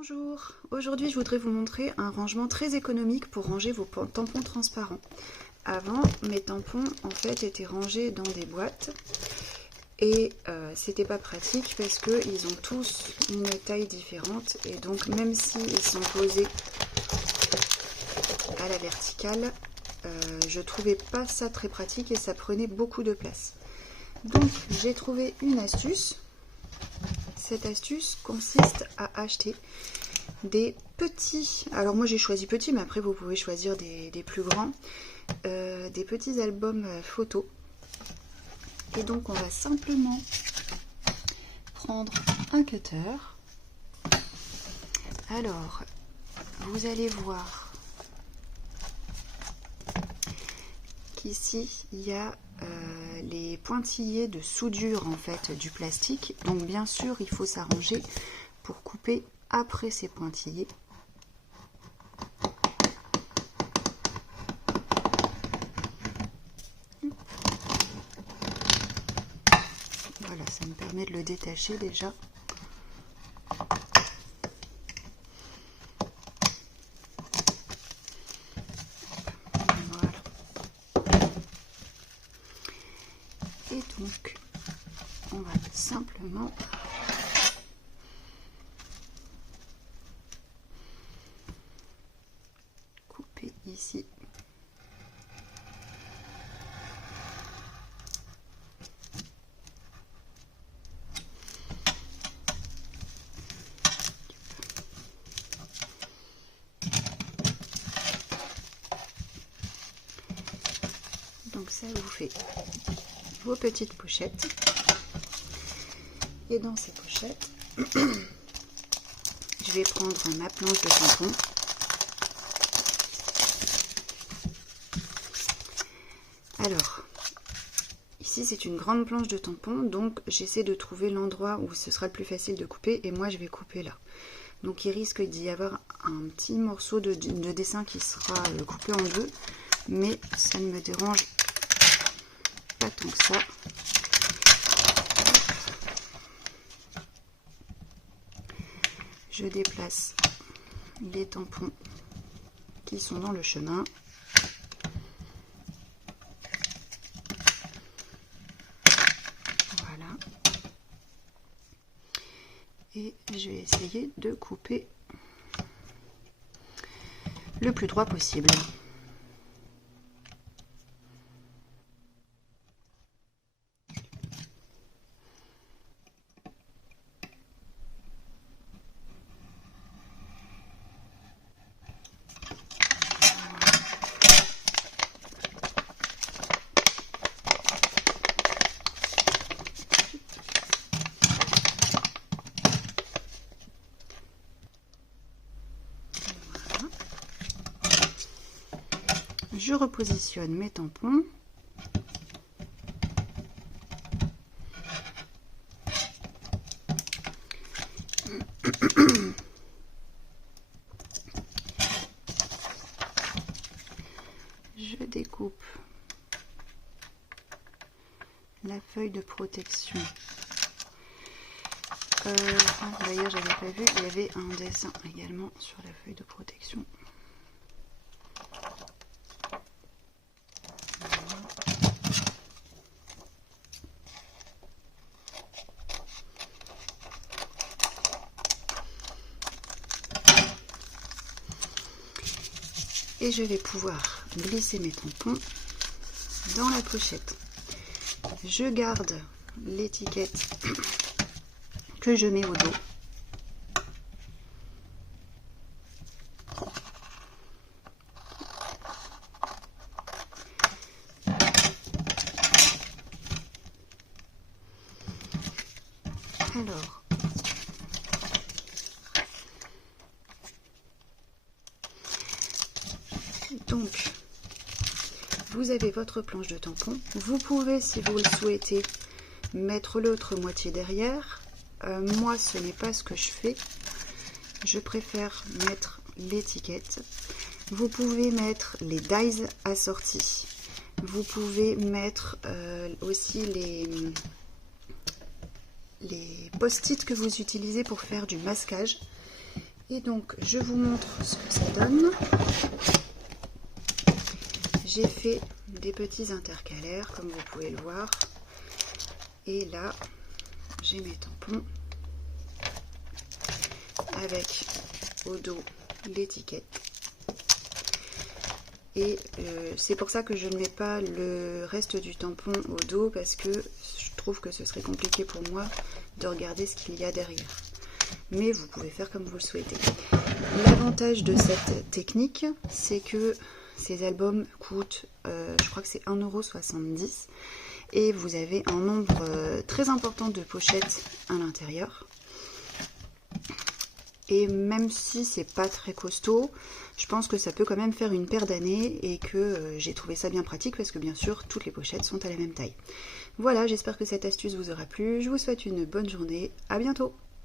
Bonjour, aujourd'hui je voudrais vous montrer un rangement très économique pour ranger vos tampons transparents. Avant, mes tampons en fait étaient rangés dans des boîtes et c'était pas pratique parce qu'ils ont tous une taille différente et donc même s'ils sont posés à la verticale, je trouvais pas ça très pratique et ça prenait beaucoup de place. Donc j'ai trouvé une astuce. Cette astuce consiste à acheter des petits, alors moi j'ai choisi petit mais après vous pouvez choisir des plus grands, des petits albums photos. Et donc on va simplement prendre un cutter. Alors vous allez voir qu'ici il y a les pointillés de soudure en fait du plastique, donc bien sûr il faut s'arranger pour couper après ces pointillés. Voilà, ça me permet de le détacher déjà. Et donc, on va simplement couper ici. Donc ça vous fait vos petites pochettes. Et dans ces pochettes, je vais prendre ma planche de tampon. Alors, ici c'est une grande planche de tampon, donc j'essaie de trouver l'endroit où ce sera le plus facile de couper et moi je vais couper là. Donc il risque d'y avoir un petit morceau de dessin qui sera coupé en deux, mais ça ne me dérange pas tant que ça. Je déplace les tampons qui sont dans le chemin. Voilà. Et je vais essayer de couper le plus droit possible. Je repositionne mes tampons. Je découpe la feuille de protection. D'ailleurs, j'avais pas vu, il y avait un dessin également sur la feuille de protection. Et je vais pouvoir glisser mes tampons dans la pochette. Je garde l'étiquette que je mets au dos. Alors, donc, vous avez votre planche de tampon. Vous pouvez, si vous le souhaitez, mettre l'autre moitié derrière. Moi, ce n'est pas ce que je fais. Je préfère mettre l'étiquette. Vous pouvez mettre les dies assortis. Vous pouvez mettre aussi les post-it que vous utilisez pour faire du masquage. Et donc je vous montre ce que ça donne. J'ai fait des petits intercalaires comme vous pouvez le voir. Et là j'ai mes tampons avec au dos l'étiquette. Et c'est pour ça que je ne mets pas le reste du tampon au dos, parce que je trouve que ce serait compliqué pour moi de regarder ce qu'il y a derrière. Mais vous pouvez faire comme vous le souhaitez. L'avantage de cette technique, c'est que ces albums coûtent, je crois que c'est 1,70 € et vous avez un nombre très important de pochettes à l'intérieur. Et même si c'est pas très costaud, je pense que ça peut quand même faire une paire d'années et que j'ai trouvé ça bien pratique parce que bien sûr toutes les pochettes sont à la même taille. Voilà, j'espère que cette astuce vous aura plu. Je vous souhaite une bonne journée. À bientôt!